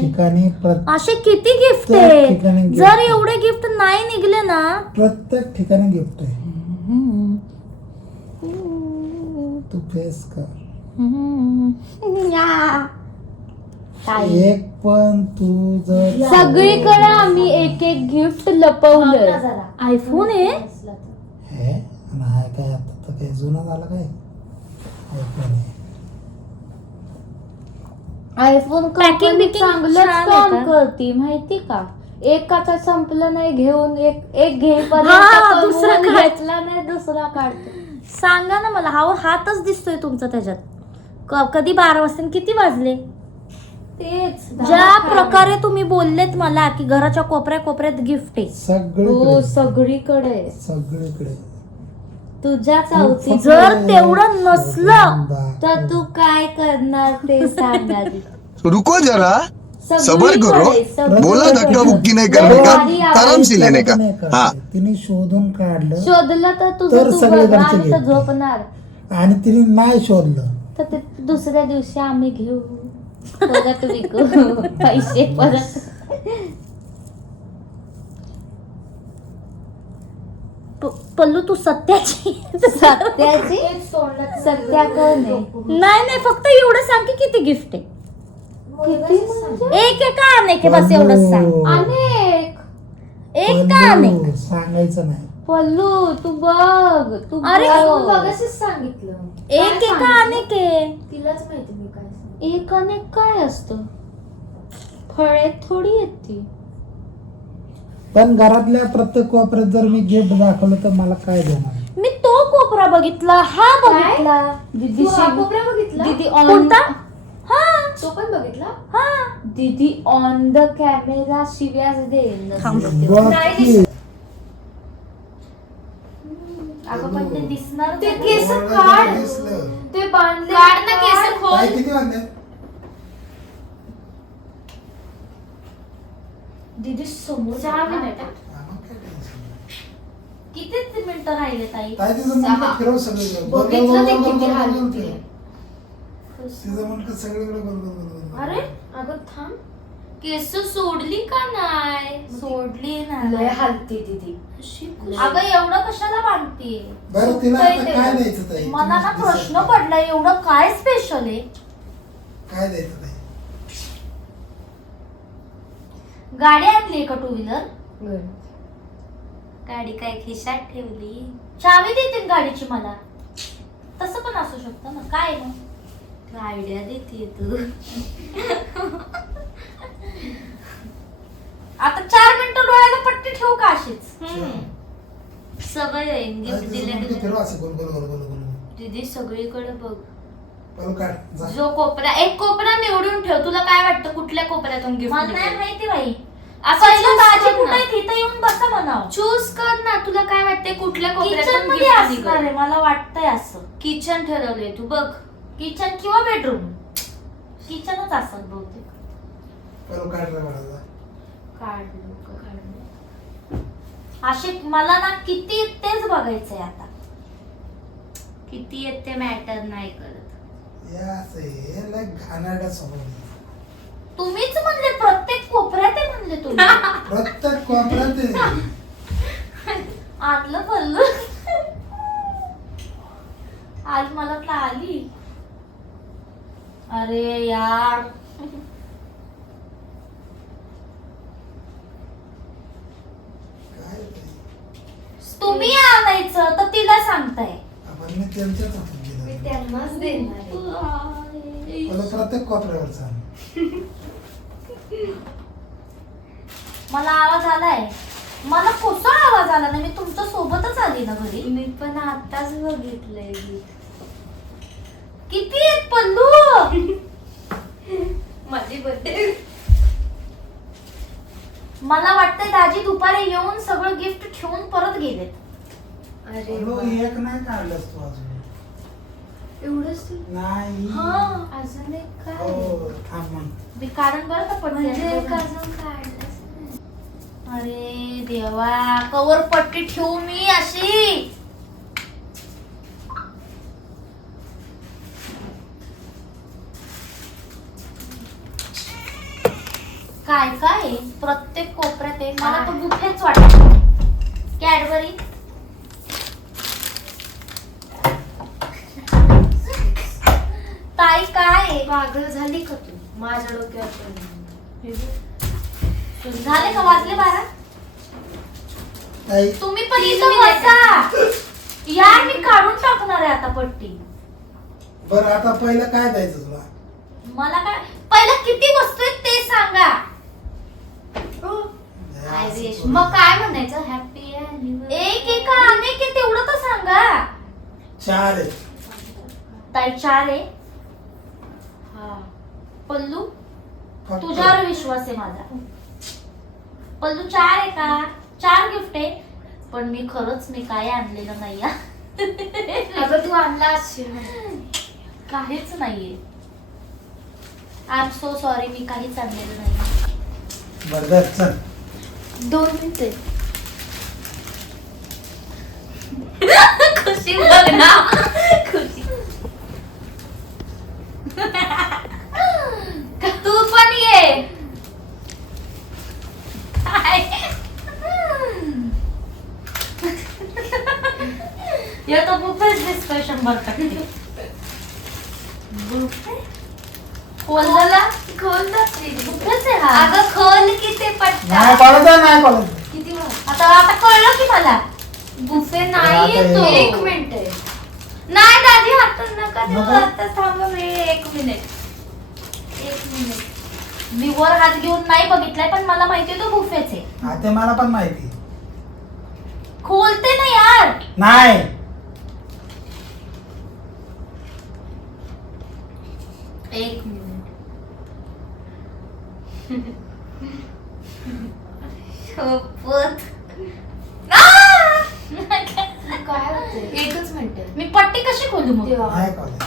ठिकाणी असे किती गिफ्ट आहे. जर एवढे गिफ्ट नाही निघले ना, प्रत्येक ठिकाणी गिफ्ट आहे. तू फेस कर. एक पण तू जर सगळीकडे आम्ही एक एक गिफ्ट लपवलंय. आयफोन आहे. हे नाही काय आता तर काही जुनं झालं काय. iPhone आहे. आयफोन Packing बिकिंग चांगलंच छान आहे काम का? करते माहिती का. एकाचा संपलं नाही घेऊन एक हा, घेईपर्यंत दुसरा दुसरा काढ. घेतला नाही दुसरा काढतो. सांगा ना मला. हातच दिसतोय तुमचा त्याच्यात. कधी 12 वाजता आणि किती वाजले. तेच ज्या प्रकारे तुम्ही बोललेत मला की घराच्या कोपऱ्या कोपऱ्यात गिफ्ट आहे, हो सगळीकडे सगळीकडे सगळीकडे तुझ्या चौथी. जर तेवढं नसलं तर तू काय करणार ते सांग आधी. रुको जरा, सबर करो. सगळीकडे, बोला सगळीकडे. धक्का बुक्की नहीं करने का, भारी आवाज. आराम से लेने का. हाँ, तिने शोधून काढलं शोधलं तर तर तुझं तू सगळे बघ, घरचे आम्ही तर घेतील. झोपणार. आणि तिने नाही शोधलं तर ते दुसऱ्या दिवशी आम्ही घेऊ परत विकू पैसे परत. पल्लू तू सत्याची. सत्याची सत्या कोण आहे. नाही फक्त एवढं सांग की किती गिफ्ट आहे. किती म्हणजे? एक आहे का अनेक आहे, बस एवढंच सांग. अनेक. एक का अनेक. पल्लू, सांगायचं नाही. पल्लू तू बघ तू अरे, बघ. सांगितलं एक आहे का अनेक आहे. तिलाच माहिती मी काय एक अनेक काय असतं. फळे थोडी येते. पण घरातल्या प्रत्येक कोपऱ्यात जर मी गिफ्ट दाखवलं तर मला काय देणार. मी तो कोपरा बघितला, हा बघितला. तू हा कोपरा बघितला दीदी ऑन कोणता? हा तो पण बघितला हा. दीदी ऑन द कॅमेरा शिव्याच देईन. बघ की. अगं पण ते दिसणार ते केस काढ. ते बांधले काढ ना केस खोल. काय किती वाजले? दीदी समोर 4 मिनिट हा, मग काय tension नाही. किती मिनिटं राहिले ताई. ताई तिचं मुंडकं फिरव सगळीकडे. गोल, गोल, बघितलं गोल, ते गोल, किती गोल, गोल, हालते. गोल फिरव. तिचं मुंडकं सगळीकडे गोल, गोल, गोल, गोल. अरे अगं थांब. केस सोडली का नाही. सोडली लय नाही. हालती दीदी. अगं एवढं कशाला बांधते. बरं तिला सुकतंय आता ते. काय द्यायचं ताई? मला ना तुम्ही प्रश्न decide पडलाय एवढं काय स्पेशल आहे. करा. काय द्यायचं ताई? गाडी आणली का 2 व्हीलर. गाडी काय खिशात ठेवली. चावी देतील गाडीची मला. तसं पण असू शकतं ना. काय मग आयडिया देते तू. आता 4 मिनिटं डोळ्याला पट्टी ठेवू का अशीच. सवय आहे ताई, गिफ्ट तिचं मुंडकं दिल्या. फिरव असं गोल, गोल, गोल, गोल, गोल. दीदी सगळीकडे बघ. पळू काढ, जा. जो कोपरा एक कोपरा निवडून ठेव. तुला काय वाटतं कुठल्या कोपऱ्यातून गिफ्ट. मला नाही माहिती बाई. पहिलं दाजी कुठे तिथे येऊन बसा म्हणावं. चूज कर ना. तुला काय वाटतंय कुठल्या कोपऱ्यातून मध्ये असणार आहे. मला वाटतंय असं. किचन ठरवलंय तू बघ. किचन किंवा बेडरूम. किचनच असत बहुतेक. पळू काढ रे बाळा, जा. काढलं. असे मला ना किती तेच बघायचंय आता. किती येत ते मॅटर नाही करत. हे असं आहे, लय घाणेरडा स्वभाव आहे. तुम्हीच म्हणले प्रत्येक कोपऱ्यात आहे म्हणले तुम्ही. प्रत्येक कोपऱ्यात आहे. आतलं पडलं. आज मला वाटलं आली. अरे यार. काय ताई? तुम्ही आणायचं तर तिला सांगताय. आपण मी त्यांच्याच हातात मी दिलं. त्यांनाच देणार आहे. मला प्रत्येक कोपऱ्यावर सांग. मला आवाज आलाय. मला कोसा आवाज आला ना. मी तुमच्या सोबतच आली ना घरी. मी पण आताच बघितलंय. किती आहेत पल्लू. माझी बर्थडे. मला वाटतंय दाजी दुपारी येऊन सगळं गिफ्ट ठेवून परत गेलेत. अरे पळू, वा. एक नाही काढलंस तू अजून. एवढंच तू. नाही. अजून एक काय हो, थांब मग. मी कारण बरं का म्हणजे एक पडते. अजून काढलंच नाही. अरे देवा. कवर पट्टी ठेवू मी अशी. काय काय आहे? प्रत्येक कोपऱ्यात आहे. मला तर बुफेच वाटतं. कॅडबरी ताई काय पागल झाली का तू माझ्या डोक्यात झाले का? वाजले 12. ताई, तुम्ही पण इथं बसा. यार मी काढून टाकणार आहे आता पट्टी. बरं आता पहिलं काय द्यायचं तुला? मला काय पहिलं किती वस्तू आहेत ते सांगा. मग काय म्हणायचं? हॅपी एक एक अनेक आहे तेवढं तर सांगा. 4 आहे. ताई 4 आहे. पल्लू फक्त. तुझ्यावर विश्वास आहे माझा. पल्लू 4 आहे का? 4 गिफ्ट आहे. पण मी काय आणलेलं नाही. अगं तू आणला असशील काहीच नाहीये. I am so sorry. मी काहीच आणलेलं नाही. बरं धर, चल. 2 मिनिटे खुशी बघ ना. खुशी तू पण ये. या तो बुफेच दिसतोय 100%. बुफे खोलला बुफेच आहे हा. अगं खोल की ते पट्टा. नाही कॉलेज नाही कॉलेज. किती आता कळलं की मला. बुफे नाही आता तो. हे- 1 मिनिट आहे नाही दादी हातात नका देऊ. नका? आता थांबा मी 1 मिनिट. मी वर हात घेऊन नाही बघितलाय पण मला माहितीये तो बुफेच आहे. हा ते मला पण माहिती. खोलते ना यार. नाही. एक मिनिट. शपथ. काय होते 1च मिनिट आहे मी पट्टी कशी खोलू मग? तेव्हा नाही कॉलेज.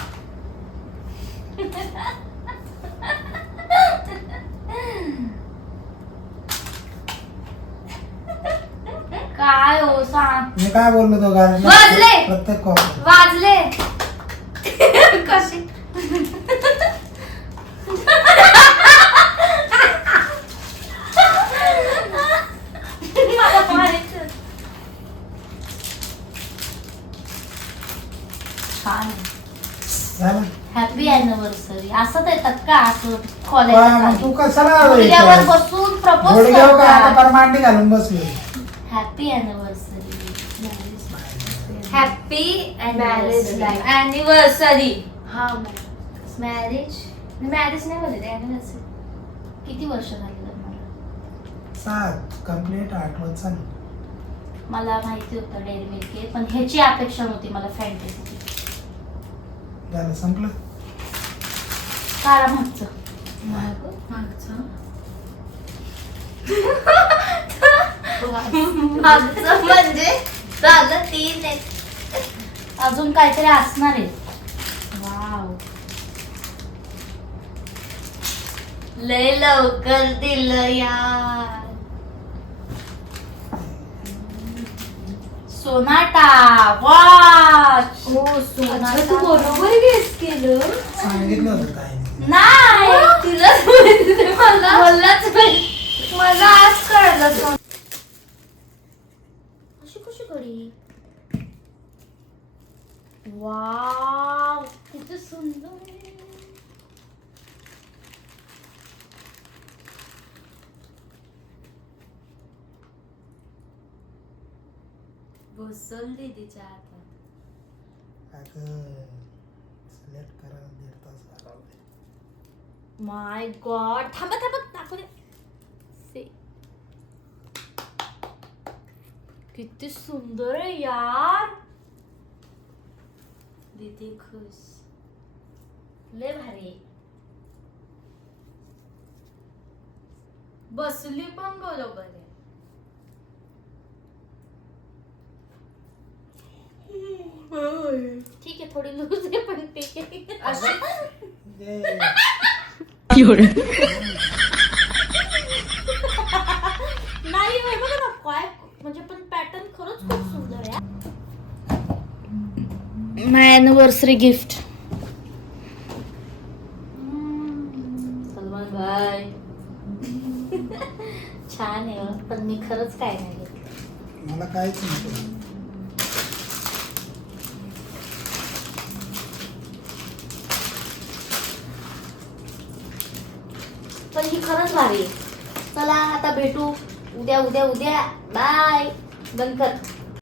काय हो सांग. मी काय बोललो तो गाडी वाजले. प्रत्येक कॉलेज. वाजले. कशी मला मारायचं. छान. झालं? हॅपी अॅनिव्हर्सरी असं देतात का? असं काय मग तू कॉलेज कशाला गुडघ्यावर बसून प्रपोज गुडघ्यावर काय आता करतात. परमांडी घालून बसलो. Happy anniversary. Happy marriage life anniversary. हा मॅरेज नाही बोलत अॅनिव्हर्सरी. किती वर्ष झाली लग्नाला? 7 कंप्लीट 8 चालू. मला माहिती होतं डेअरी मिल्क आहे पण ह्याची अपेक्षा नव्हती मला. फॅन्टसीची. झालं संपलं. काढा मागचं. मागचं म्हणजे झालं 3 आहे. अजून काहीतरी असणार आहे. वाव लय लवकर दिलं यार. Sonata watch. हो सोनाटा तू बरोबर गेस केलं सांगितलं होतं काय नाही तुलाच माहिती. मलाच माहिती. मला आज कळलं. अशी कशी घडी? वाव किती सुंदर. बसवली तिच्या हातात. सिलेक्ट करायला 1.5 तास घालवले. माय गॉड. थांबा दाखवू दे. किती सुंदर आहे यार. दीदी खुश. लय भारी. बसली पण बरोबर आहे. ठीक आहे थोडी लूज आहे पण ठीक आहे. ये. नाही होय बघा ना काय म्हणजे पण पॅटर्न खरंच खूप सुंदर आहे. माय अॅनिव्हर्सरी गिफ्ट. सलमान भाई. छान आहे हो, पण मी खरंच काय नाही घेतलं. मला काहीच नको. पण ही खरंच भारी आहे. चला आता भेटू उद्या. बाय. बंद कर.